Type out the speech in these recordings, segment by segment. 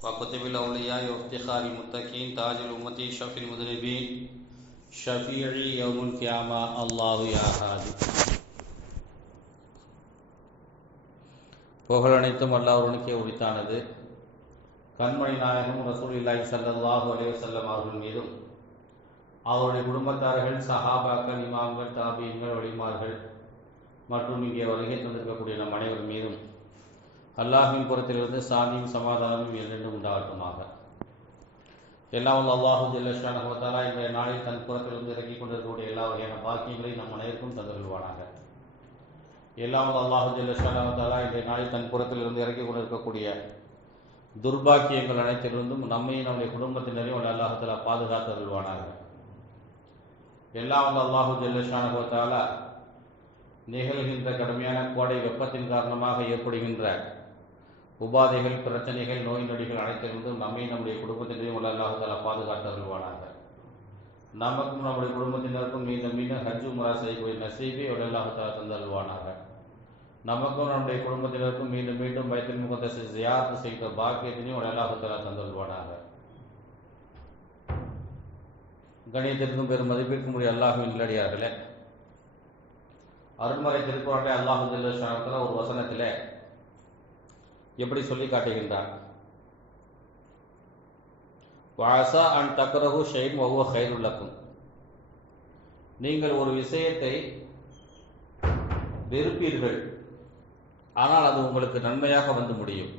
وكتب الأولياء وافتخار المتقين تاج الأمة شفي المذنبين شفيعي يوم القيامة الله يا هادي புகழ் அனைத்தும் அல்லாஹ்வுக்கே உரித்தானது கண்மணி நாயகம் ரசூலுல்லாஹி ஸல்லல்லாஹு அலைஹி வஸல்லம் அவர்கள் மீதும் அவருடைய குடும்பத்தார்கள் சஹாபாக்கள் இமாம்கள் தாபீன்கள் வழிமார்கள் மற்றும் இங்கே வருகை தந்திருக்கக்கூடிய நம் அனைவர் மீதும் அல்லாஹின் புறத்திலிருந்து சாந்தியும் சமாதானமும் என்றென்றும் உண்டாகட்டுமாக. எல்லாம் உள்ள அல்லாஹு ஜல்லஷானஹத்தாலா இன்றைய நாளில் தன் புறத்திலிருந்து இறக்கிக் கொண்டிருக்கக்கூடிய எல்லா வகையான பாக்கியங்களையும் நம் அனைவருக்கும் தந்துகொள்வானாக எல்லாம் உள்ள அல்லாஹு ஜல்லஷானஹத்தாலா இன்றைய நாளில் தன் புறத்திலிருந்து இறக்கிக் கொண்டிருக்கக்கூடிய துர்பாக்கியங்கள் அனைத்திலிருந்தும் நம்மையும் நம்முடைய குடும்பத்தினரையும் உள்ள அல்லாஹத்தில் பாதுகாத்து அருள்வானாக எல்லாம் உள்ள அல்லாஹு ஜல்லஷானஹத்தாலா நிகழ்கின்ற கடுமையான கோடை வெப்பத்தின் காரணமாக ஏற்படுகின்ற உபாதைகள் பிரச்சனைகள் நோய் நொடிகள் அனைத்திலிருந்தும் நம்மை நம்முடைய குடும்பத்தினரையும் உள்ள அல்லாஹால பாதுகாத்து அருள்வானாக. நமக்கும் நம்முடைய குடும்பத்தினருக்கும் மீண்டும் மீண்டும் ஹஜ்ஜு முரா செய்யக்கூடிய நசீபை உள்ள அல்லாஹால தந்து அருள்வானாக. நமக்கும் நம்முடைய குடும்பத்தினருக்கும் மீண்டும் மீண்டும் பயத்தின் முகத்தை ஜியாரத்து செய்த பாக்கியத்தினையும் உள்ள அல்லாஹால தந்து அருள்வானாக. கணியத்திற்கும் பெரும் மதிப்பிற்கும் உடைய அல்லாஹுவின் இல்லடியார்களே அருண்மறை திருக்குறளை அல்லாஹு ஒரு வசனத்தில் எப்படி சொல்லி காட்டுகின்றார் வாசா அன் தக்கரகு ஷெய்ம் ஒவ்வொரு ஹைருள்ளக்கும் நீங்கள் ஒரு விஷயத்தை வெறுப்பீர்கள் ஆனால் அது உங்களுக்கு நன்மையாக வந்து முடியும்.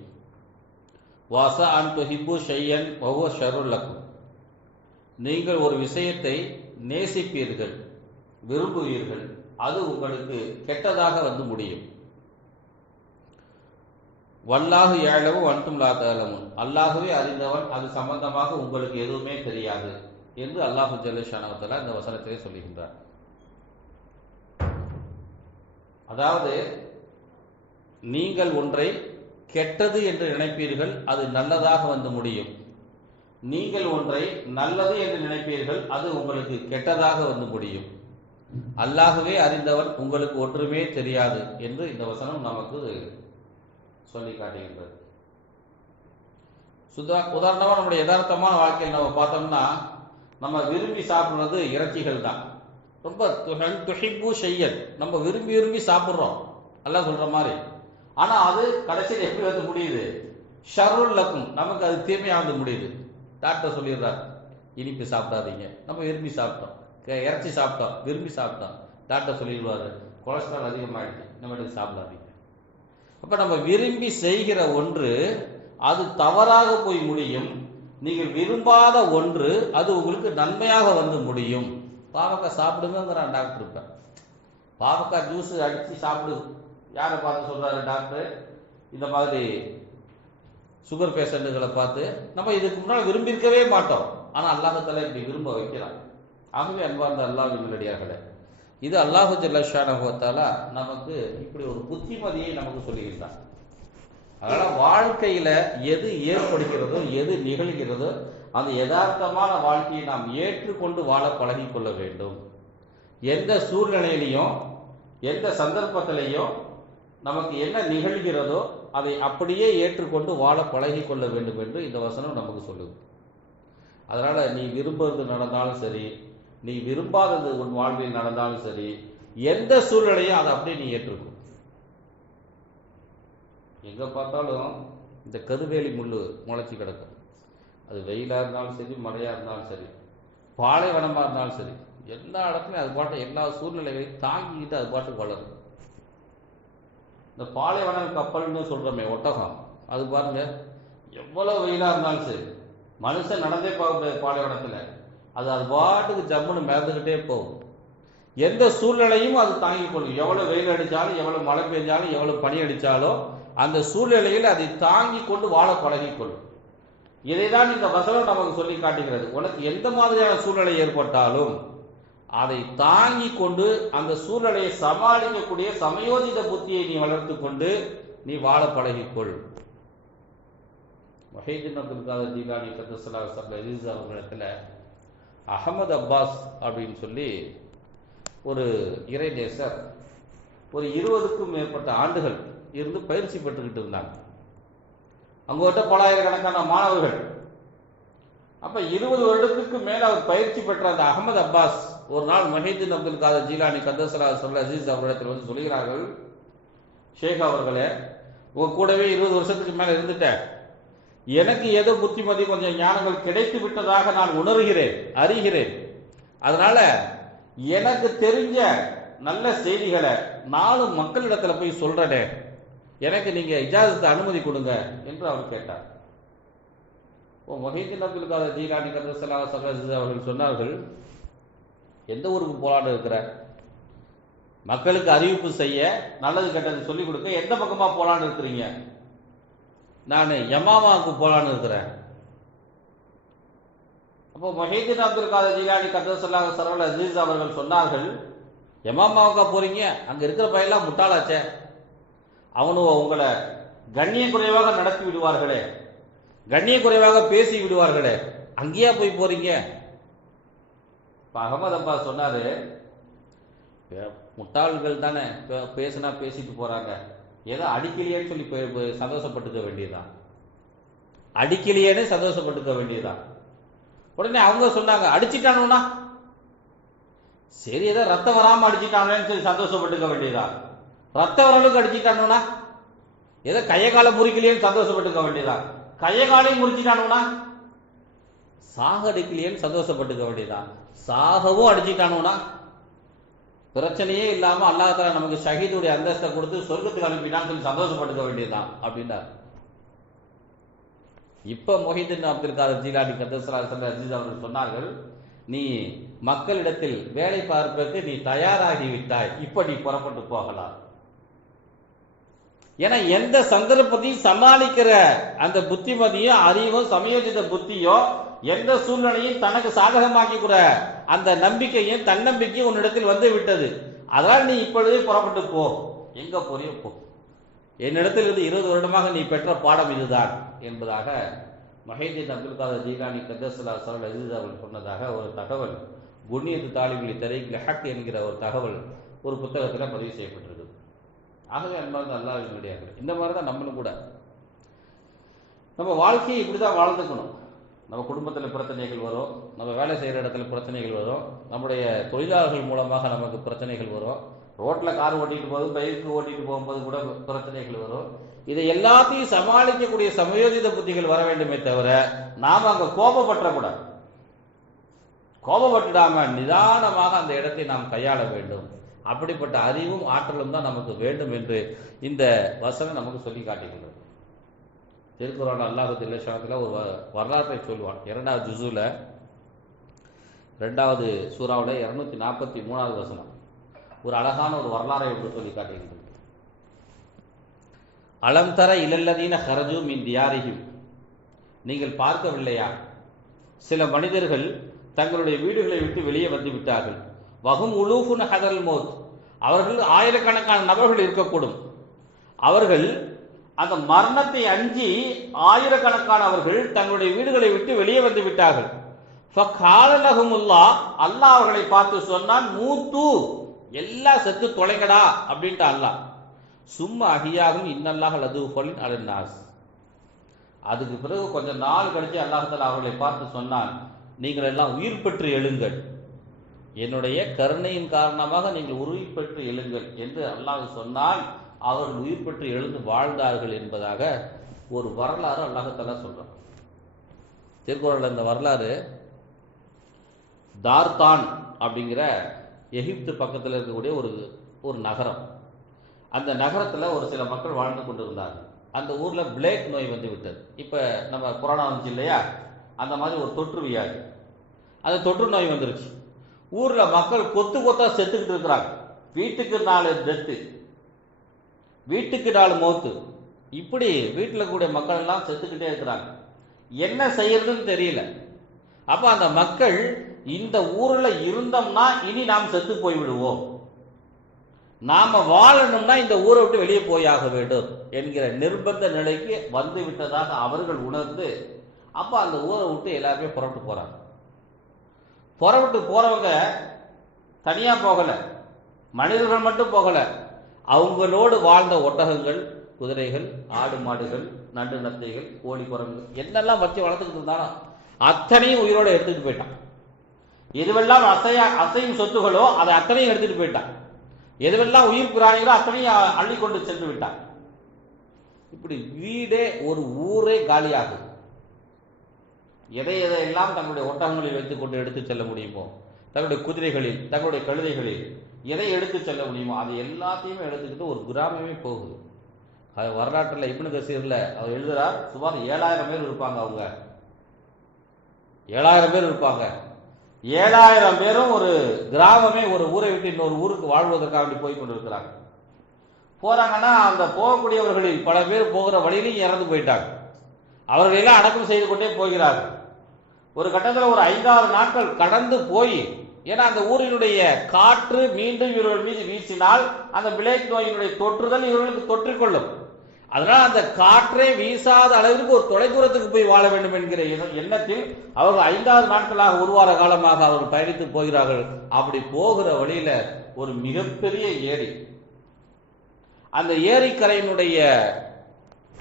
வாசா அன் துஹிபு ஷையன் ஒவ்வொரு ஷருள்ளக்கும் நீங்கள் ஒரு விஷயத்தை நேசிப்பீர்கள் விரும்புவீர்கள் அது உங்களுக்கு கெட்டதாக வந்து முடியும். வல்லாஹு ஏழவும் லா லாத்தலமும் அல்லாஹுவே அறிந்தவன் அது சம்பந்தமாக உங்களுக்கு எதுவுமே தெரியாது என்று அல்லாஹு ஜல்லேஷானவத்தில் இந்த வசனத்திலே சொல்லுகின்றார். அதாவது நீங்கள் ஒன்றை கெட்டது என்று நினைப்பீர்கள் அது நல்லதாக வந்து முடியும். நீங்கள் ஒன்றை நல்லது என்று நினைப்பீர்கள் அது உங்களுக்கு கெட்டதாக வந்து முடியும். அல்லாகவே அறிந்தவன் உங்களுக்கு ஒன்றுமே தெரியாது என்று இந்த வசனம் நமக்கு சொல்லி காட்டுகின்றது சுதா உதாரணமாக நம்முடைய யதார்த்தமான வாழ்க்கையில் நம்ம பார்த்தோம்னா நம்ம விரும்பி சாப்பிட்றது இறைச்சிகள் தான். ரொம்ப துஹிப்பு செய்யல் நம்ம விரும்பி விரும்பி சாப்பிட்றோம். எல்லாம் சொல்ற மாதிரி. ஆனா அது கடைசியில் எப்படி வந்து முடியுது? ஷருல் லக்கும். நமக்கு அது தீமையா வந்து முடியுது. டாக்டர் சொல்லிடுறார் இனிப்பு சாப்பிடாதீங்க. நம்ம விரும்பி சாப்பிட்டோம். இறைச்சி சாப்பிட்டோம். விரும்பி சாப்பிட்டோம். டாக்டர் சொல்லிடுவாரு கொலஸ்ட்ரால் அதிகமாகிடுச்சு நம்ம எடுத்து சாப்பிடாதீங்க. அப்ப நம்ம விரும்பி செய்கிற ஒன்று அது தவறாக போய் முடியும். நீங்கள் விரும்பாத ஒன்று அது உங்களுக்கு நன்மையாக வந்து முடியும். பாவக்காய் சாப்பிடுங்கிறான் டாக்டர் இப்ப. பாவக்காய் ஜூஸ் அடிச்சு சாப்பிடு. யாரை பார்த்து சொல்றாரு டாக்டர்? இந்த மாதிரி சுகர் பேஷண்ட்டுகளை பார்த்து நம்ம இதுக்கு முன்னால் விரும்பியிருக்கவே மாட்டோம். ஆனால் அல்லாஹத்தால இப்படி விரும்ப வைக்கிறான். ஆகவே அன்பார்ந்த அல்லாஹ் நல்லடியார்களே இது அல்லாஹு ஜல்லஷானகுவத்தாலா நமக்கு இப்படி ஒரு புத்திமதியை நமக்கு சொல்லுகின்றான் அதனால வாழ்க்கையில எது ஏற்படுகிறதோ எது நிகழ்கிறதோ அந்த யதார்த்தமான வாழ்க்கையை நாம் ஏற்றுக்கொண்டு வாழ பழகி கொள்ள வேண்டும். எந்த சூழ்நிலையிலையும் எந்த சந்தர்ப்பத்திலையும் நமக்கு என்ன நிகழ்கிறதோ அதை அப்படியே ஏற்றுக்கொண்டு வாழ பழகி கொள்ள வேண்டும் என்று இந்த வசனம் நமக்கு சொல்லுது. அதனால நீ விரும்புறது நடந்தாலும் சரி நீ விரும்பாதது உன் வாழ்வில் நடந்தாலும் சரி எந்த சூழ்நிலையும் அதை அப்படியே நீ ஏற்றுக்கும் எங்க பார்த்தாலும் இந்த கருவேலி முள்ளு முளைச்சி கிடக்கும். அது வெயிலாக இருந்தாலும் சரி மழையாக இருந்தாலும் சரி பாலைவனமாக இருந்தாலும் சரி எல்லா இடத்துலையும் அது பாட்டு எல்லா சூழ்நிலைகளையும் தாங்கிக்கிட்டு அது பாட்டுக்கு வளரும். இந்த பாலைவனம் கப்பல்னு சொல்கிறோமே ஒட்டகம். அது பாருங்க எவ்வளவு வெயிலாக இருந்தாலும் சரி மனுஷன் நடந்தே பார்க்க முடியாது அது அது பாட்டுக்கு ஜம்முன்னு மிதந்துக்கிட்டே போகும். எந்த சூழ்நிலையும் அது தாங்கிக் கொள்ளும். எவ்வளவு வெயில் அடித்தாலும் எவ்வளவு மழை பெஞ்சாலும் எவ்வளவு பனி அடித்தாலும் அந்த சூழ்நிலையில் அதை தாங்கி கொண்டு வாழ பழகிக்கொள்ளும் இதை தான் இந்த வசனம் நமக்கு சொல்லி காட்டுகிறது. உனக்கு எந்த மாதிரியான சூழ்நிலை ஏற்பட்டாலும் அதை தாங்கி கொண்டு அந்த சூழ்நிலையை சமாளிக்கக்கூடிய சமயோஜித புத்தியை நீ வளர்த்து கொண்டு நீ வாழ பழகிக்கொள் மஹேஜின் அப்துல் காதர் ஜீலானி கத்தசலா அசீஸ் அவர்களிடத்தில் அகமது அப்பாஸ் அப்படின்னு சொல்லி ஒரு இறைநேசர் ஒரு இருபதுக்கும் மேற்பட்ட ஆண்டுகள் இருந்து பயிற்சி பெற்றுக்கிட்டு இருந்தாங்க. அங்கோட்ட பலாயிரக்கணக்கான மாணவர்கள். அப்ப இருபது வருடத்துக்கு மேல அவர் பயிற்சி பெற்ற அந்த அகமது அப்பாஸ் ஒரு நாள் மஹிதீன் அப்துல் காதர் ஜீலானி கந்தசலா சொல்ல அசீஸ் அவரிடத்தில் வந்து சொல்கிறார்கள் ஷேக் அவர்களே உங்க கூடவே இருபது வருஷத்துக்கு மேல இருந்துட்டேன். எனக்கு ஏதோ புத்திமதி கொஞ்சம் ஞானங்கள் கிடைத்து விட்டதாக நான் உணர்கிறேன் அறிகிறேன். அதனால எனக்கு தெரிஞ்ச நல்ல செய்திகளை நாலு மக்களிடத்துல போய் சொல்றேனே. எனக்கு நீங்க இஜாசத்தை அனுமதி கொடுங்க என்று அவர் கேட்டார். ஓ மொஹீதீன் அப்துல் காதர் ஜீலானி கந்தசலா சல்லா அவர்கள் சொன்னார்கள் எந்த ஊருக்கு போராட்டம் இருக்கிற? மக்களுக்கு அறிவிப்பு செய்ய நல்லது கெட்டது சொல்லிக் கொடுக்க எந்த பக்கமா போராட்டம் இருக்கிறீங்க? நான் யமாமாவுக்கு போகலான்னு இருக்கிறேன். அப்போ மொஹீதீன் அப்துல் காதர் ஜீலானி சொல்லாத சரவல் அசீஸ் அவர்கள் சொன்னார்கள் யமாமாவுக்கா போறீங்க அங்கே இருக்கிற பையெல்லாம் முட்டாளாச்சே. அவனு உங்களை கண்ணிய குறைவாக நடத்தி விடுவார்களே கண்ணிய குறைவாக பேசி விடுவார்களே அங்கேயா போய் போறீங்க? அகமது அப்பா சொன்னாரு முட்டாள்கள் தானே பேசினா பேசுனா பேசிட்டு போறாங்க. ஏதோ அடிக்கலையேன்னு சொல்லி சந்தோஷப்பட்டுக்க வேண்டியதுதான். அடிக்கலையேன்னு சந்தோஷப்பட்டுக்க வேண்டியதுதான். உடனே அவங்க சொன்னாங்க அடிச்சிட்டானுன்னா? சரி ஏதோ ரத்தம் வராம அடிச்சிட்டானேன்னு சொல்லி சந்தோஷப்பட்டுக்க வேண்டியதுதான். ரத்தம் வரலுக்கு அளவுக்கு ஏதோ கையகால முறிக்கலையேன்னு சந்தோஷப்பட்டுக்க வேண்டியதான் கையகாலையும் காலையும் சாக அடிக்கலையேன்னு சந்தோஷப்பட்டுக்க வேண்டியதுதான். சாகவும் அடிச்சிட்டானுண்ணா பிரச்சனையே இல்லாம அல்லாஹ் நமக்கு ஷஹீதுடைய அந்தஸ்தை கொடுத்து சொர்க்கத்துக்கு அனுப்பினான்னு சொல்லி சந்தோஷப்பட்டுக்க வேண்டியதுதான் அப்படின்னார் இப்ப மொஹிதீன் அப்துல் காதர் ஜீலானி கதசலா அஜீஸ் அவர்கள் சொன்னார்கள் நீ மக்களிடத்தில் வேலை பார்ப்பதற்கு நீ தயாராகி விட்டாய் இப்ப நீ புறப்பட்டு போகலாம். ஏன்னா எந்த சந்தர்ப்பத்தையும் சமாளிக்கிற அந்த புத்திமதியும் அறிவும் சமயோஜித புத்தியோ எந்த சூழ்நிலையும் தனக்கு சாதகமாக்கிக்கிற அந்த நம்பிக்கையும் தன்னம்பிக்கையும் உன்னிடத்தில் வந்து விட்டது. அதனால் நீ இப்பொழுதே புறப்பட்டு போ. எங்க போறியோ போ. என்னிடத்தில் இருந்து இருபது வருடமாக நீ பெற்ற பாடம் இதுதான் என்பதாக மஹேதீன் அப்துல் காதர் ஜீலானி கதசுல்லா சரல் அஜீஸ் அவர்கள் சொன்னதாக ஒரு தகவல். குண்ணியத்து தாலிபிலி தரைக்கு ஹக் என்கிற ஒரு தகவல் ஒரு புத்தகத்தில் பதிவு செய்யப்பட்டிருக்கு. ஆகவே அன்பார்ந்த அல்லாஹ்வினுடைய இந்த மாதிரி தான் நம்மளும் கூட. நம்ம வாழ்க்கையை இப்படி தான் வாழ்ந்துக்கணும். நம்ம குடும்பத்தில் பிரச்சனைகள் வரும் நம்ம வேலை செய்கிற இடத்துல பிரச்சனைகள் வரும் நம்முடைய தொழிலாளர்கள் மூலமாக நமக்கு பிரச்சனைகள் வரும். ரோட்டில் கார் ஓட்டிகிட்டு போகும்போது பைக்கு ஓட்டிகிட்டு போகும்போது கூட பிரச்சனைகள் வரும். இதை எல்லாத்தையும் சமாளிக்கக்கூடிய சமயோஜித புத்திகள் வர வேண்டுமே தவிர நாம் அங்கே கோபப்பற்றக்கூடாது கோபப்பட்டுடாம நிதானமாக அந்த இடத்தை நாம் கையாள வேண்டும். அப்படிப்பட்ட அறிவும் ஆற்றலும் தான் நமக்கு வேண்டும் என்று இந்த வசனம் நமக்கு சொல்லி காட்டுகிறது திருக்குறான் அல்லாஹு தில்லஷாத்தில் ஒரு வ- வரலாற்றை சொல்லுவான் இரண்டாவது ஜுசுல ரெண்டாவது சூறாவில் இருநூத்தி நாற்பத்தி மூணாவது வசனம். ஒரு அழகான ஒரு வரலாறை ஒன்று சொல்லி காட்டுகிறது அலம் தர இலல்லதீன ஹரஜு மின் தியாரியும் நீங்கள் பார்க்கவில்லையா? சில மனிதர்கள் தங்களுடைய வீடுகளை விட்டு வெளியே வந்து விட்டார்கள். வகும் உலூஃபுன் ஹதரல் மோத். அவர்கள் ஆயிரக்கணக்கான நபர்கள் இருக்கக்கூடும். அவர்கள் அந்த மரணத்தை அஞ்சி ஆயிரக்கணக்கானவர்கள் தங்களுடைய வீடுகளை விட்டு வெளியே வந்து விட்டார்கள். ஃபகாலலஹுமுல்லா அல்லாஹ் அவர்களை பார்த்து சொன்னான் மூத்து எல்லாம் செத்து தொலைங்கடா அப்படின்ட்டு அல்லாஹ். சும்மா அகியாகும் இன்னல்லாஹ் லதூஃபலின் அலன்னாஸ். அதுக்கு பிறகு கொஞ்ச நாள் கழிச்சு அல்லாஹால அவர்களை பார்த்து சொன்னான் நீங்கள் எல்லாம் உயிர் பெற்று எழுங்கள். என்னுடைய கருணையின் காரணமாக நீங்கள் உருவி பெற்று எழுங்கள் என்று அல்லாஹ் சொன்னால் அவர்கள் உயிர் பெற்று எழுந்து வாழ்ந்தார்கள் என்பதாக ஒரு வரலாறு அல்லாஹத்தாலா சொல்றான். திருக்குறள் இந்த வரலாறு தார்தான் அப்படிங்கிற எகிப்து பக்கத்தில் இருக்கக்கூடிய ஒரு ஒரு நகரம். அந்த நகரத்தில் ஒரு சில மக்கள் வாழ்ந்து கொண்டிருந்தாங்க அந்த ஊரில் பிளேக் நோய் வந்து விட்டது. இப்போ நம்ம கொரோனா வந்துச்சு இல்லையா? அந்த மாதிரி ஒரு தொற்று வியாதி. அந்த தொற்று நோய் வந்துருச்சு. ஊர்ல மக்கள் கொத்து கொத்தா செத்துக்கிட்டு இருக்கிறாங்க. வீட்டுக்கு நாலு டெத்து வீட்டுக்கு நாலு மௌத்து. இப்படி வீட்டில் கூடிய மக்கள் எல்லாம் செத்துக்கிட்டே இருக்கிறாங்க. என்ன செய்யறதுன்னு தெரியல. அப்ப அந்த மக்கள் இந்த ஊர்ல இருந்தோம்னா இனி நாம் செத்து போய் விடுவோம் நாம வாழணும்னா இந்த ஊரை விட்டு வெளியே போயாக வேண்டும் என்கிற நிர்பந்த நிலைக்கு வந்து விட்டதாக அவர்கள் உணர்ந்து அப்ப அந்த ஊரை விட்டு எல்லாருமே புறப்பட்டு போறாங்க. புறப்பட்டு போறவங்க தனியா போகல. மனிதர்கள் மட்டும் போகல. அவங்களோடு வாழ்ந்த ஒட்டகங்கள் குதிரைகள் ஆடு மாடுகள் நண்டு நத்தைகள் கோழி குரங்குகள் என்னெல்லாம் வச்சு வளர்த்துக்கிட்டு இருந்தானோ அத்தனையும் உயிரோட எடுத்துட்டு போயிட்டான். எதுவெல்லாம் அசையா அசையும் சொத்துகளோ அதை அத்தனையும் எடுத்துட்டு போயிட்டான். எதுவெல்லாம் உயிர் பிராணிகளோ அத்தனையும் அள்ளி கொண்டு சென்று விட்டான். இப்படி வீடே ஒரு ஊரே காலியாகுது. எதை எதையெல்லாம் தங்களுடைய ஒட்டகங்களில் வைத்துக் கொண்டு எடுத்து செல்ல முடியுமோ தங்களுடைய குதிரைகளில் தங்களுடைய கழுதைகளில் எதை எடுத்து செல்ல முடியுமோ அதை எல்லாத்தையுமே எடுத்துக்கிட்டு ஒரு கிராமமே போகுது. அது வரலாற்றில் இப்னு கசீரில் அவர் எழுதுறார் சுமார் ஏழாயிரம் பேர் இருப்பாங்க அவங்க. ஏழாயிரம் பேர் இருப்பாங்க. ஏழாயிரம் பேரும் ஒரு கிராமமே ஒரு ஊரை விட்டு இன்னொரு ஊருக்கு வாழ்வதற்காக வேண்டி போய் கொண்டிருக்கிறாங்க. போறாங்கன்னா அந்த போகக்கூடியவர்களில் பல பேர் போகிற வழியிலையும் இறந்து போயிட்டாங்க. அவர்களெல்லாம் அடக்கம் செய்து கொண்டே போகிறார்கள். ஒரு கட்டத்தில் ஒரு ஐந்தாறு நாட்கள் கடந்து போய் ஏன்னா அந்த ஊரினுடைய காற்று மீண்டும் இவர்கள் மீது வீசினால் அந்த பிளேக் நோயினுடைய தொற்றுதல் இவர்களுக்கு தொற்றிக்கொள்ளும். அதனால் அந்த காற்றே வீசாத அளவிற்கு ஒரு தொலைதூரத்துக்கு போய் வாழ வேண்டும் என்கிற எண்ணத்தில் அவர்கள் ஐந்தாவது நாட்களாக ஒரு வார காலமாக அவர்கள் பயணித்து போகிறார்கள். அப்படி போகிற வழியில ஒரு மிகப்பெரிய ஏரி. அந்த ஏரிக்கரையினுடைய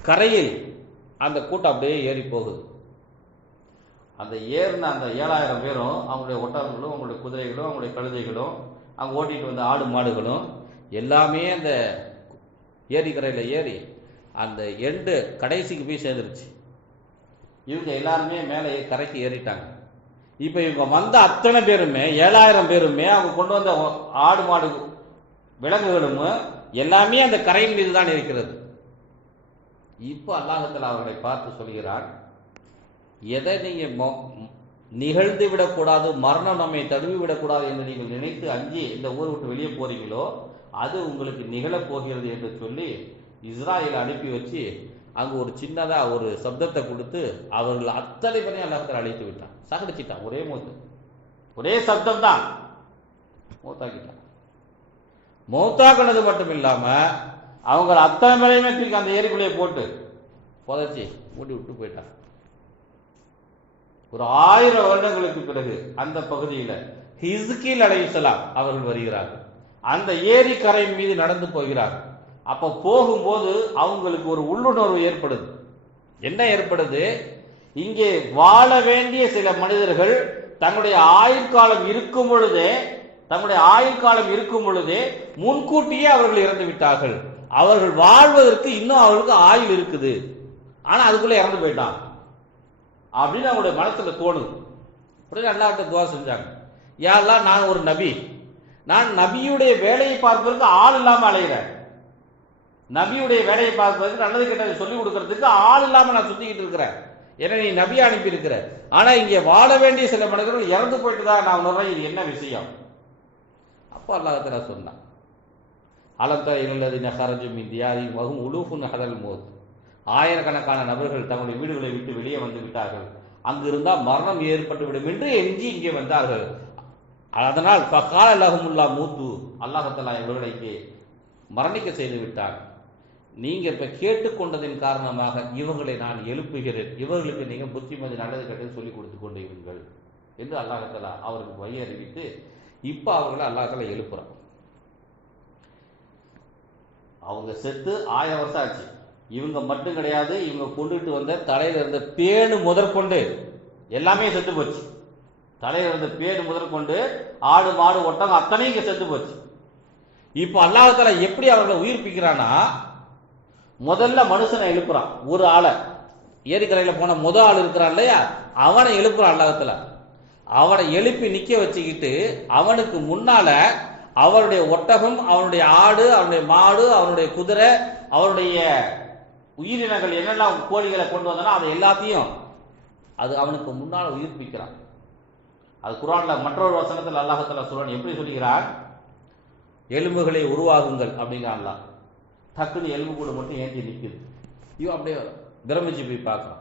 கரையில் அந்த கூட்டம் அப்படியே ஏறி போகுது. அந்த ஏறின அந்த ஏழாயிரம் பேரும் அவங்களுடைய ஒட்டகங்களும் அவங்களுடைய குதிரைகளும் அவங்களுடைய கழுதைகளும் அவங்க ஓட்டிட்டு வந்த ஆடு மாடுகளும் எல்லாமே அந்த ஏரிக்கரையில் ஏறி அந்த எண்டு கடைசிக்கு போய் சேர்ந்துருச்சு. இவங்க எல்லாருமே மேலே கரைக்கு ஏறிட்டாங்க. இப்போ இவங்க வந்த அத்தனை பேருமே ஏழாயிரம் பேருமே அவங்க கொண்டு வந்த ஆடு மாடு விலங்குகளும் எல்லாமே அந்த கரையின் மீது தான் இருக்கிறது. இப்போ அல்லாஹத்தில் அவர்களை பார்த்து சொல்கிறான் எதை நீங்க மொ- நிகழ்ந்து விடக்கூடாது மரணம் நம்மை தழுவி விடக்கூடாது என்று நீங்கள் நினைத்து அங்கே இந்த ஊரை விட்டு வெளியே போறீங்களோ அது உங்களுக்கு நிகழப் போகிறது என்று சொல்லி இஸ்ராயல் அனுப்பி வச்சு அங்கு ஒரு சின்னதா ஒரு சப்தத்தை கொடுத்து அவர்கள் அத்தனை பேரையும் அல்லாஹத்தில் அழைத்து விட்டான். சகடிச்சிட்டான். ஒரே மூத்து ஒரே சப்தம் தான் மூத்தாக்கிட்டான். மௌத்தாக்குனது மட்டும் இல்லாம அவங்க அத்தனை பேரையுமே தூக்கி அந்த ஏரிக்குள்ளேயே போட்டு புதைச்சி மூடி விட்டு போயிட்டான். ஒரு ஆயிரம் வருடங்களுக்கு பிறகு அந்த பகுதியில் ஹிஸ்கில் அலையுசலாம் அவர்கள் வருகிறார்கள். அந்த ஏரி கரையின் மீது நடந்து போகிறார்கள். அப்ப போகும்போது அவங்களுக்கு ஒரு உள்ளுணர்வு ஏற்படுது. என்ன ஏற்படுது? இங்கே வாழ வேண்டிய சில மனிதர்கள் தங்களுடைய ஆயுட்காலம் இருக்கும் பொழுதே தங்களுடைய ஆயுட்காலம் இருக்கும் பொழுதே முன்கூட்டியே அவர்கள் இறந்து விட்டார்கள். அவர்கள் வாழ்வதற்கு இன்னும் அவர்களுக்கு ஆயுள் இருக்குது. ஆனா அதுக்குள்ள இறந்து போயிட்டான். அப்படின்னு அவங்களுடைய மனத்தில் தோணுது. உடனே அல்லாட்ட துவா செஞ்சாங்க. யாரெல்லாம் நான் ஒரு நபி. நான் நபியுடைய வேலையை பார்ப்பதற்கு ஆள் இல்லாமல் அலைகிறேன் நபியுடைய வேலையை பார்ப்பதற்கு நல்லது கெட்டதை சொல்லிக் கொடுக்கறதுக்கு ஆள் இல்லாமல் நான் சுத்திக்கிட்டு இருக்கிறேன். ஏன்னா நீ நபி அனுப்பி இருக்கிற இங்கே வாழ வேண்டிய சில மனிதர்கள் இறந்து போயிட்டு தான் நான் உணர்றேன். இது என்ன விஷயம்? அப்போ அல்லாஹ் சொன்னான். அலத்த இல்லதின நகரஜும் இந்தியாரி வகும் உலூஃபுன் ஹதல் மோத். ஆயிரக்கணக்கான நபர்கள் தங்களுடைய வீடுகளை விட்டு வெளியே வந்து விட்டார்கள். அங்கு இருந்தால் மரணம் ஏற்பட்டுவிடும் என்று எஞ்சி இங்கே வந்தார்கள். அதனால் பகால லஹமுல்லா மூத்து. அல்லாஹத்தல்லா இவர்களுக்கு மரணிக்க செய்து விட்டான் நீங்க இப்ப கேட்டுக்கொண்டதின் காரணமாக இவர்களை நான் எழுப்புகிறேன். இவர்களுக்கு நீங்க புத்திமதி நல்லது கெட்டது சொல்லிக் கொடுத்து கொண்டு இருங்கள் என்று அல்லாஹத்தலா அவருக்கு வழி அறிவித்து இப்ப அவர்களை அல்லாஹலா எழுப்புறான். அவங்க செத்து ஆயிரம் வருஷம் ஆச்சு. இவங்க மட்டும் கிடையாது இவங்க கொண்டுட்டு வந்த தலையில் இருந்த பேணு முதற்கொண்டு எல்லாமே செத்து போச்சு. தலையில் இருந்த பேணு முதற்கொண்டு ஆடு மாடு ஒட்டகம் அத்தனையும் இங்கே செத்து போச்சு. இப்போ அல்லாஹால எப்படி அவர்களை உயிர்ப்பிக்கிறான்னா முதல்ல மனுஷனை எழுப்புறான் ஒரு ஆளை. ஏரிக்கரையில் போன முத ஆள் இருக்கிறான் இல்லையா? அவனை எழுப்புறான் அல்லாஹத்தில் அவனை எழுப்பி நிக்க வச்சுக்கிட்டு அவனுக்கு முன்னால அவருடைய ஒட்டகம் அவனுடைய ஆடு அவனுடைய மாடு அவனுடைய குதிரை அவருடைய உயிரினங்கள் என்னெல்லாம் கோழிகளை கொண்டு வந்தனா அதை எல்லாத்தையும் அது அவனுக்கு முன்னால் உயிர்ப்பிக்கிறான். அது குரான்ல மற்றொரு வசனத்தில் அல்லாஹத்தில் சொல்றான். எப்படி சொல்லுகிறான்? எலும்புகளை உருவாகுங்கள் அப்படிங்கிறான்ல டக்குன்னு எலும்பு கூட மட்டும் ஏந்தி நிற்குது இவன் அப்படியே பிரமிச்சு போய் பார்க்குறான்.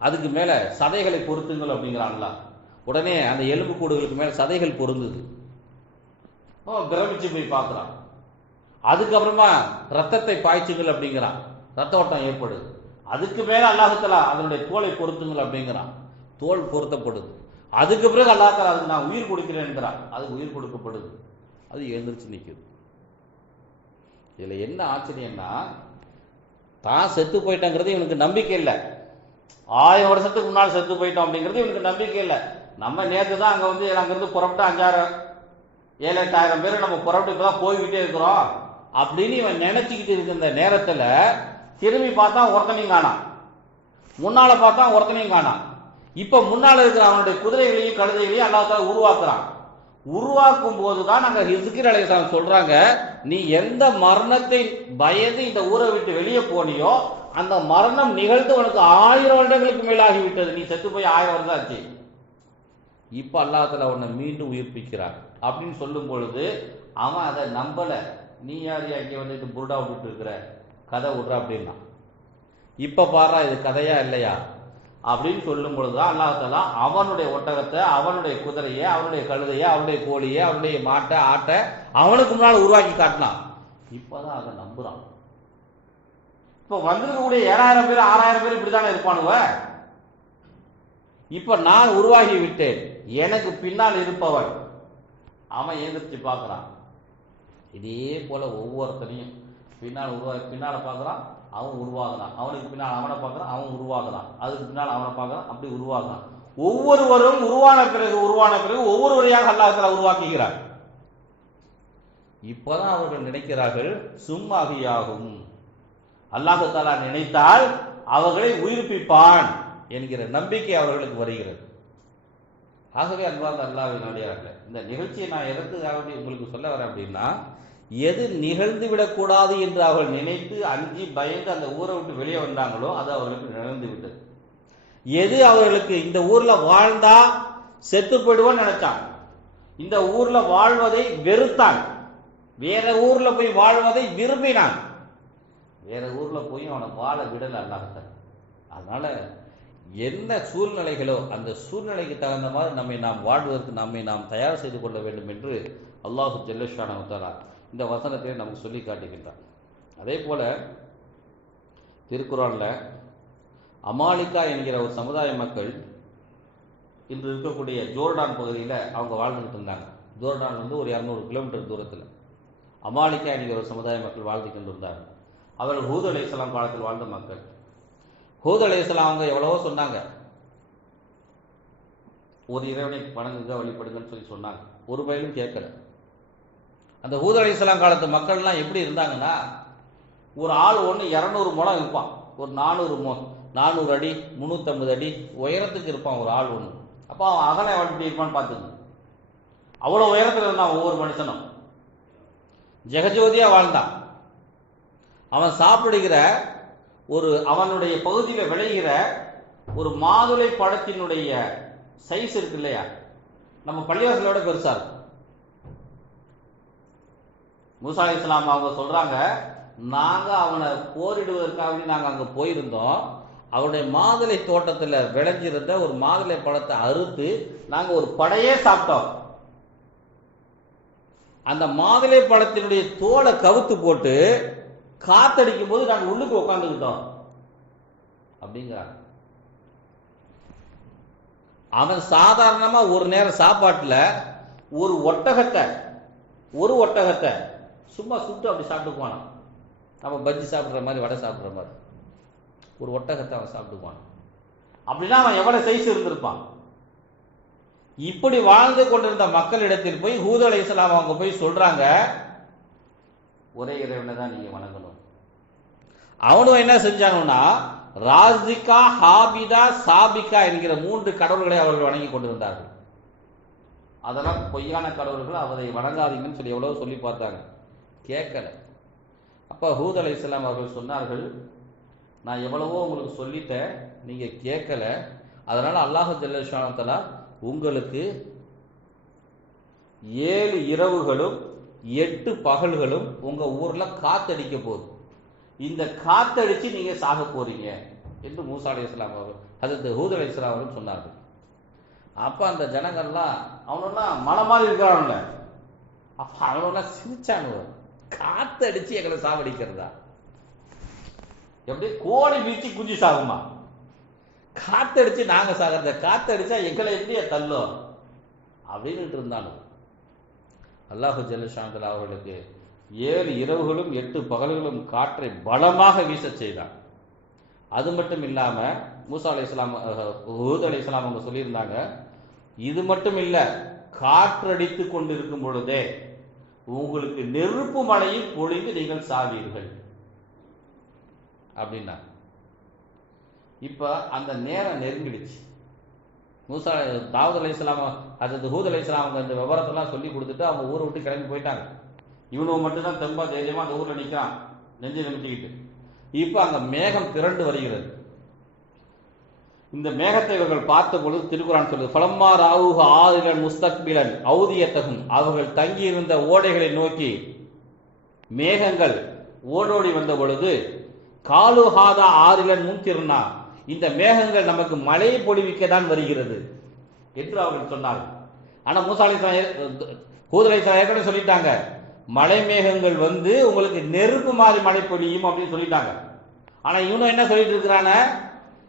அதுக்கு மேலே சதைகளை பொருத்துங்கள் அப்படிங்கிறான்ல உடனே அந்த எலும்பு கூடுகளுக்கு மேலே சதைகள் பொருந்துது. பிரமிச்சு போய் பார்க்குறான். அதுக்கப்புறமா ரத்தத்தை பாய்ச்சுங்கள் அப்படிங்கிறான். ரத்த ஓட்டம் ஏற்படுது. அதுக்கு மேலே அல்லாஹத்தலா அதனுடைய தோலை பொருத்துங்கள் அப்படிங்கிறான். தோல் பொருத்தப்படுது. அதுக்கு பிறகு அல்லாஹத்தலா அதுக்கு நான் உயிர் கொடுக்கிறேன்கிறான் அதுக்கு உயிர் கொடுக்கப்படுது. அது எழுந்திரிச்சு நிற்குது இதில் என்ன ஆச்சரியம்னா தான் செத்து போயிட்டேங்கிறது இவனுக்கு நம்பிக்கை இல்லை. ஆயிரம் வருஷத்துக்கு முன்னால் செத்து போயிட்டோம் அப்படிங்கிறது இவனுக்கு நம்பிக்கை இல்லை. நம்ம நேற்று தான் அங்கே வந்து அங்கேருந்து புறப்பட்டு அஞ்சாயிரம் ஏழு எட்டாயிரம் பேர் நம்ம புறப்பட்டு இப்போ தான் போய்கிட்டே இருக்கிறோம். அப்படின்னு இவன் நினச்சிக்கிட்டு இருக்கிற இந்த நேரத்தில் திரும்பி பார்த்தா ஒருத்தனையும் காணாம் முன்னால பார்த்தா ஒருத்தனையும் காணாம் இப்ப முன்னால இருக்கிற அவனுடைய குதிரைகளையும் கழுதைகளையும் அல்லாஹ் உருவாக்குறான். உருவாக்கும் போதுதான் அங்க ஹிசுகிர் அலையாம் சொல்றாங்க நீ எந்த மரணத்தை பயந்து இந்த ஊரை விட்டு வெளியே போனியோ அந்த மரணம் நிகழ்ந்து உனக்கு ஆயிரம் வருடங்களுக்கு மேலாகி விட்டது நீ செத்து போய் ஆயிரம் வருடம் ஆச்சு. இப்ப அல்லாஹ்ல உன்னை மீண்டும் உயிர்ப்பிக்கிறான். அப்படின்னு சொல்லும் பொழுது அவன் அதை நம்பல. நீ யார் இங்க வந்துட்டு புருடா விட்டு இருக்கிற கதை விடுற அப்படின்னா. இப்போ பாடுறா இது கதையா இல்லையா? அப்படின்னு சொல்லும் பொழுதுதான் அல்லாஹாலா அவனுடைய ஒட்டகத்தை அவனுடைய குதிரையை அவனுடைய கழுதையை அவனுடைய கோழியை அவனுடைய மாட்டை ஆட்டை அவனுக்கு முன்னால் உருவாக்கி காட்டினான். இப்போதான் அதை நம்புறான். இப்போ வந்திருக்கக்கூடிய ஏழாயிரம் பேர் ஆறாயிரம் பேர் இப்படிதானே இருப்பானுவ இப்போ நான் உருவாகி விட்டேன். எனக்கு பின்னால் இருப்பவன். அவன் எந்திரிச்சு பார்க்குறான். இதே போல ஒவ்வொருத்தனையும் பின்னால் உருவா பின்னால் பார்க்குறான் அவன் உருவாகுறான் அவனுக்கு பின்னால் அவனை பார்க்குறான் அவன் உருவாகுறான் அதுக்கு பின்னால் அவனை பார்க்குறான் அப்படி உருவாகுறான் ஒவ்வொருவரும் உருவான பிறகு உருவான பிறகு ஒவ்வொருவரையாக அல்லாஹ் உருவாக்குகிறார். இப்பதான் அவர்கள் நினைக்கிறார்கள் சும்மாகியாகும். அல்லாஹு தாலா நினைத்தால் அவர்களை உயிர்ப்பிப்பான் என்கிற நம்பிக்கை அவர்களுக்கு வருகிறது. ஆகவே அன்பார்ந்த அல்லாவின் அடியார்களே இந்த நிகழ்ச்சியை நான் எதற்காக உங்களுக்கு சொல்ல வரேன் அப்படின்னா எது நிகழ்ந்து விடக்கூடாது என்று அவர்கள் நினைத்து அஞ்சி பயந்து அந்த ஊரை விட்டு வெளியே வந்தாங்களோ அது அவர்களுக்கு நிகழ்ந்து விட்டது எது அவர்களுக்கு இந்த ஊர்ல வாழ்ந்தா செத்து போயிடுவோன்னு நினைச்சான் இந்த ஊர்ல வாழ்வதை வெறுத்தான் வேற ஊர்ல போய் வாழ்வதை விரும்பினான் வேற ஊர்ல போய் அவனை வாழ விடல அல்லாஹ் அதனால என்ன சூழ்நிலைகளோ அந்த சூழ்நிலைக்கு தகுந்த மாதிரி நம்மை நாம் வாழ்வதற்கு நம்மை நாம் தயார் செய்து கொள்ள வேண்டும் என்று அல்லாஹு ஜல்லஷானா இந்த வசனத்தை நமக்கு சொல்லி காட்டுகின்றான். அதே போல திருக்குறளில் அமாலிகா என்கிற ஒரு சமுதாய மக்கள் இன்று இருக்கக்கூடிய ஜோர்டான் பகுதியில் அவங்க வாழ்ந்துகிட்டு இருந்தாங்க. ஜோர்டான் வந்து ஒரு இரநூறு கிலோமீட்டர் தூரத்தில். அமாலிகா என்கிற ஒரு சமுதாய மக்கள் வாழ்ந்து கொண்டிருந்தாங்க அவர்கள் ஹூத் அலி இஸ்லாம் காலத்தில் வாழ்ந்த மக்கள். ஹூத் அலி இஸ்லாம் அவங்க எவ்வளவோ சொன்னாங்க. ஒரு இறைவனை வணங்குங்க வழிபடுங்கன்னு சொல்லி சொன்னாங்க. ஒரு பயிலும் கேட்கல. அந்த ஊத அலை இஸ்லாம் காலத்து மக்கள்லாம் எப்படி இருந்தாங்கன்னா ஒரு ஆள் ஒன்று இரநூறு முழம் இருப்பான் ஒரு நானூறு மு நானூறு அடி முந்நூற்றம்பது அடி உயரத்துக்கு இருப்பான் ஒரு ஆள் ஒன்று அப்போ அவன் அகலை எப்படி இருப்பான்னு பார்த்துங்க. அவ்வளோ உயரத்தில் இருந்தான் ஒவ்வொரு மனுஷனும். ஜெகஜோதியாக வாழ்ந்தான். அவன் சாப்பிடுகிற ஒரு அவனுடைய பகுதியில் விளைகிற ஒரு மாதுளை பழத்தினுடைய சைஸ் இருக்கு இல்லையா? நம்ம பள்ளிவாசலோட பெருசாக இருக்கும். மூசா இஸ்லாம் அவங்க சொல்றாங்க நாங்க அவனை போரிடுவதற்காக நாங்க அங்க போயிருந்தோம். அவருடைய மாதுளை தோட்டத்துல விளைஞ்சிருந்த ஒரு மாதுளை பழத்தை அறுத்து நாங்க ஒரு படையே சாப்பிட்டோம். அந்த மாதுளை பழத்தினுடைய தோலை கவுத்து போட்டு காத்தடிக்கும் போது நாங்க உள்ளுக்கு உட்காந்துக்கிட்டோம் அப்படிங்கிறாங்க. அவன் சாதாரணமா ஒரு நேரம் சாப்பாட்டுல ஒரு ஒட்டகத்தை ஒரு ஒட்டகத்தை சும்மா சுட்டு அப்படி சாப்பிட்டுக்குவான் நம்ம பஜ்ஜி சாப்பிட்ற மாதிரி வடை சாப்பிட்ற மாதிரி. ஒரு ஒட்டகத்தை அவன் சாப்பிட்டுக்குவான் அப்படின்னா அவன் எவ்வளவு சைஸ் இருந்திருப்பான்? இப்படி வாழ்ந்து கொண்டிருந்த மக்களிடத்தில் போய் ஹூத் அலை இஸ்லாம் அவங்க போய் சொல்றாங்க ஒரே இறைவனை தான் நீங்க வணங்கணும். அவனும் என்ன செஞ்சாங்கன்னா ராசிகா ஹாபிதா சாபிகா என்கிற மூன்று கடவுள்களை அவர்கள் வணங்கி கொண்டிருந்தார்கள். அதெல்லாம் பொய்யான கடவுள்கள் அவரை வணங்காதீங்கன்னு சொல்லி எவ்வளவு சொல்லி பார்த்தாங்க. கேட்கல. அப்போ ஹூத் அலி இஸ்லாம் அவர்கள் சொன்னார்கள் நான் எவ்வளவோ உங்களுக்கு சொல்லிட்டேன் நீங்க கேட்கல. அதனால அல்லாஹு ஜல்லா உங்களுக்கு ஏழு இரவுகளும் எட்டு பகல்களும் உங்க ஊர்ல காத்தடிக்க போகுது. இந்த காத்தடிச்சு நீங்க சாக போறீங்க என்று மூசா அலி இஸ்லாம் அவர்கள் அது ஹூத் அலி இஸ்லாம் அவர்கள் சொன்னார்கள். அப்ப அந்த ஜனங்கள்லாம் அவனெல்லாம் மலை மாதிரி இருக்கிறான்ல அப்ப அவனெல்லாம் சிரிச்சாங்க காத்தடிச்சு எங்களை சாவடிக்கிறதா? எப்படி? கோழி வீச்சு குஞ்சு சாகுமா? காத்தடிச்சு நாங்க சாகிறத காத்தடிச்சா எங்களை எப்படி தள்ளும்? அப்படின்னு இருந்தாலும் அல்லாஹு ஜல்லுஷாந்தலா அவர்களுக்கு ஏழு இரவுகளும் எட்டு பகல்களும் காற்றை பலமாக வீச செய்தான். அது மட்டும் இல்லாம மூசா அலை இஸ்லாம் ஹூத் அலை இஸ்லாம் அவங்க சொல்லியிருந்தாங்க இது மட்டும் இல்ல காற்றடித்து கொண்டிருக்கும் பொழுதே உங்களுக்கு நெருப்பு மழையில் பொழிந்து நீங்கள் சாவீர்கள். அப்படின்னா இப்ப அந்த நேரம் நெருங்கிடுச்சு. மூசா தாவூத் அலி இஸ்லாம் அது ஹூத் அலி இஸ்லாம் அந்த விவரத்தெல்லாம் சொல்லி கொடுத்துட்டு அவங்க ஊரை விட்டு கிளம்பி போயிட்டாங்க. இவனுக்கு மட்டும்தான் தெம்பா தைரியமா அந்த ஊர்ல நிற்கிறான் நெஞ்சு நிமித்திக்கிட்டு. இப்ப அங்க மேகம் திரண்டு வருகிறது. இந்த மேகத்தை இவர்கள் பார்த்த பொழுது திருக்குறான் சொல்லுது பலம்மா ராவுக ஆதிலன் முஸ்தக்பிலன் ஔதியத்தகும். அவர்கள் தங்கியிருந்த ஓடைகளை நோக்கி மேகங்கள் ஓடோடி வந்த பொழுது காலுஹாதா ஆறிலன் முன்திருநா. இந்த மேகங்கள் நமக்கு மழை பொழிவிக்க தான் வருகிறது என்று அவர்கள் சொன்னார்கள் ஆனால் மூசாலை கூதலை ஏற்கனவே சொல்லிட்டாங்க மழை மேகங்கள் வந்து உங்களுக்கு நெருப்பு மாதிரி மழை பொழியும் அப்படின்னு சொல்லிட்டாங்க. ஆனால் இவனும் என்ன சொல்லிட்டு இருக்கிறான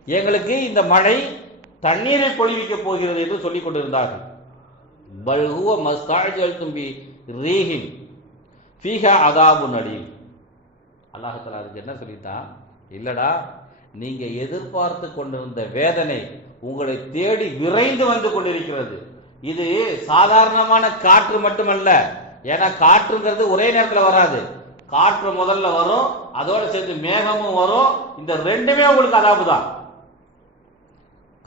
எங்களுக்கு இந்த மழை தண்ணீரை பொழிவிக்கப் போகிறது என்று சொல்லிக் கொண்டிருந்தார்கள். பல்ஹுவ மஸ்தாஜல் தும்பி ரீஹின் ஃபீஹா அதாபு நடி அல்லாஹால அதுக்கு என்ன சொல்லிட்டான்? இல்லடா நீங்க எதிர்பார்த்து கொண்டிருந்த வேதனை உங்களை தேடி விரைந்து வந்து கொண்டிருக்கிறது. இது சாதாரணமான காற்று மட்டுமல்ல ஏன்னா காற்றுங்கிறது ஒரே நேரத்தில் வராது. காற்று முதல்ல வரும் அதோட சேர்த்து மேகமும் வரும். இந்த ரெண்டுமே உங்களுக்கு அதாபு தான்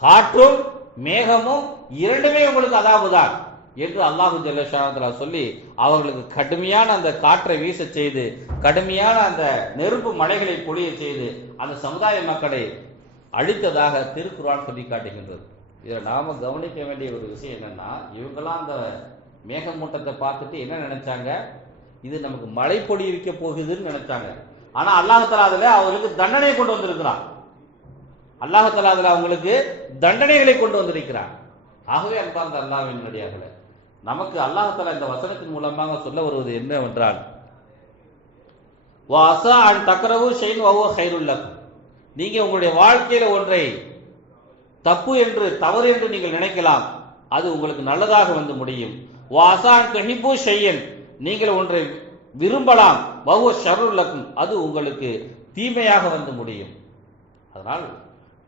காற்றும் மேகமும் இரண்டுமே உங்களுக்கு அதாபு தான் என்று அல்லாஹு ஜல்லா சொல்லி அவர்களுக்கு கடுமையான அந்த காற்றை வீச செய்து கடுமையான அந்த நெருப்பு மலைகளை பொழிய செய்து அந்த சமுதாய மக்களை அழித்ததாக திருக்குறான் சொல்லி காட்டுகின்றது இதில் நாம கவனிக்க வேண்டிய ஒரு விஷயம் என்னன்னா இவங்கெல்லாம் அந்த மேகமூட்டத்தை பார்த்துட்டு என்ன நினைச்சாங்க? இது நமக்கு மழை பொழிவிக்க போகுதுன்னு நினைச்சாங்க. ஆனா அல்லாஹால அதுல அவர்களுக்கு தண்டனை கொண்டு வந்திருக்கிறான். அல்லாஹால அதுல அவங்களுக்கு தண்டனைகளை கொண்டு வந்திருக்கிறார். ஆகவே அன்பார்ந்த அல்லாவின் நடிகார்களே நமக்கு அல்லாஹலா இந்த வசனத்தின் மூலமாக சொல்ல வருவது என்னவென்றால் வாசா அன் தக்கரவு ஷெயின் வவோ ஹைருல்லக்கும் நீங்க உங்களுடைய வாழ்க்கையில ஒன்றை தப்பு என்று தவறு என்று நீங்கள் நினைக்கலாம். அது உங்களுக்கு நல்லதாக வந்து முடியும். வாசா அன் தொஹிபு நீங்கள் ஒன்றை விரும்பலாம். வவோ ஷருல்லக்கும் அது உங்களுக்கு தீமையாக வந்து முடியும். அதனால்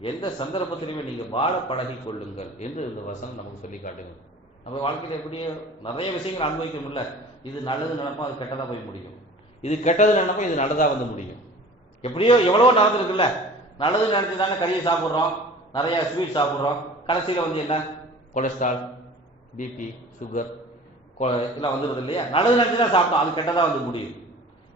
எந்த சந்தர்ப்பத்திலுமே நீங்க வாழ பழகி கொள்ளுங்கள் என்று இந்த வசனம் நமக்கு சொல்லி காட்டுங்கள் நம்ம வாழ்க்கையில் எப்படியே நிறைய விஷயங்கள் அனுபவிக்க முடியல. இது நல்லது நினைப்போம் அது கெட்டதா போய் முடியும். இது கெட்டது நினைப்போம் இது நல்லதா வந்து முடியும். எப்படியோ எவ்வளவோ நடந்திருக்குல்ல. நல்லது நினைச்சு தானே கறியை சாப்பிட்றோம். நிறைய ஸ்வீட் சாப்பிட்றோம். கடைசியில் வந்து என்ன? கொலஸ்ட்ரால் பிபி சுகர் இதெல்லாம் வந்துடுது இல்லையா? நல்லது நினைச்சு தான் சாப்பிட்டோம். அது கெட்டதா வந்து முடியும்.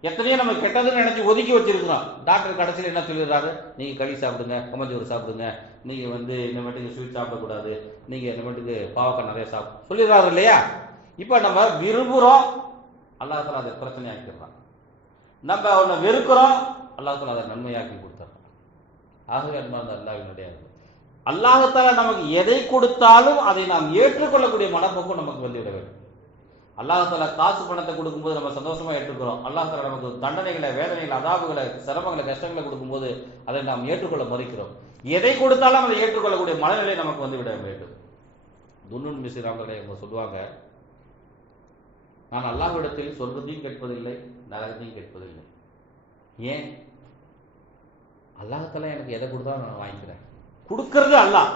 எத்தனையோ நம்ம கெட்டதுன்னு நினைச்சு ஒதுக்கி வச்சிருக்கிறோம். டாக்டர் கடைசியில் என்ன சொல்லிடுறாரு? நீங்க களி சாப்பிடுங்க கம்மஞ்சோறு சாப்பிடுங்க. நீங்க வந்து இனிமேட்டுக்கு ஸ்வீட் சாப்பிடக்கூடாது. நீங்க இனிமேட்டுக்கு பாவக்காய் நிறைய சாப்பிடும் சொல்லிடுறாரு இல்லையா? இப்ப நம்ம விரும்புறோம் அல்லாஹால அதை பிரச்சனையாக்கிடுறான். நம்ம அவனை வெறுக்கிறோம் அல்லாஹால அதை நன்மையாக்கி கொடுத்துறான். ஆகவே அன்பார்ந்த அல்லாவினுடைய அல்லாஹத்தால நமக்கு எதை கொடுத்தாலும் அதை நாம் ஏற்றுக்கொள்ளக்கூடிய மனப்போக்கம் நமக்கு வந்துவிட வேண்டும். அல்லாஹால காசு பணத்தை கொடுக்கும்போது நம்ம சந்தோஷமா ஏற்றுக்கிறோம். அல்லாஹால நமக்கு தண்டனைகளை வேதனைகளை அதாபுகளை சிரமங்களை கஷ்டங்களை கொடுக்கும்போது அதை நாம் ஏற்றுக்கொள்ள மறுக்கிறோம். எதை கொடுத்தாலும் அதை ஏற்றுக்கொள்ளக்கூடிய மனநிலை நமக்கு வந்து விட வேண்டும். துன்னுன் மிசிராமலை அவங்க சொல்லுவாங்க நான் அல்லாஹ்விடத்தில் சொல்வதையும் கேட்பதில்லை நரகத்தையும் கேட்பதில்லை. ஏன்? அல்லாஹால எனக்கு எதை கொடுத்தாலும் நான் வாங்கிக்கிறேன். கொடுக்கறது அல்லாஹ்.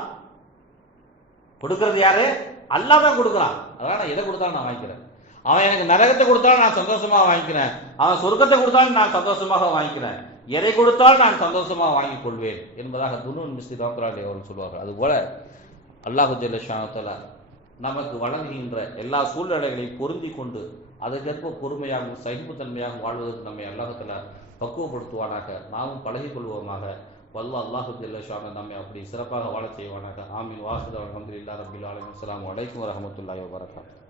கொடுக்கறது யாரு? அல்லாஹ் தான் கொடுக்குறான். அதனால நான் எதை கொடுத்தாலும் நான் வாங்கிக்கிறேன். அவன் எனக்கு நரகத்தை கொடுத்தாலும் நான் சந்தோஷமாக வாங்கிக்கிறேன். அவன் சொர்க்கத்தை கொடுத்தாலும் நான் சந்தோஷமாக வாங்கிக்கிறேன். எதை கொடுத்தாலும் நான் சந்தோஷமாக வாங்கிக் கொள்வேன் என்பதாக துணு மிஸ்தி ராம்குலாடி அவர்கள் சொல்வார்கள். அதுபோல அல்லாஹு ஜல்ல நமக்கு வழங்குகின்ற எல்லா சூழ்நிலைகளையும் பொருந்தி கொண்டு அதற்கேற்ப பொறுமையாகவும் சகிப்புத்தன்மையாகவும் வாழ்வதற்கு நம்மை அல்லாஹத்துல பக்குவப்படுத்துவானாக. நாமும் பழகிக் கொள்வோமாக. வல்ல அல்லாஹு ஜல்ல நம்மை அப்படி சிறப்பாக வாழச் செய்வானாக. ஆமீன். வாசுதா அலமதுல்லா ரபில் ஆலமின். அஸ்லாம் வலைக்கம் வரமத்துல்லாய் வரகாத்து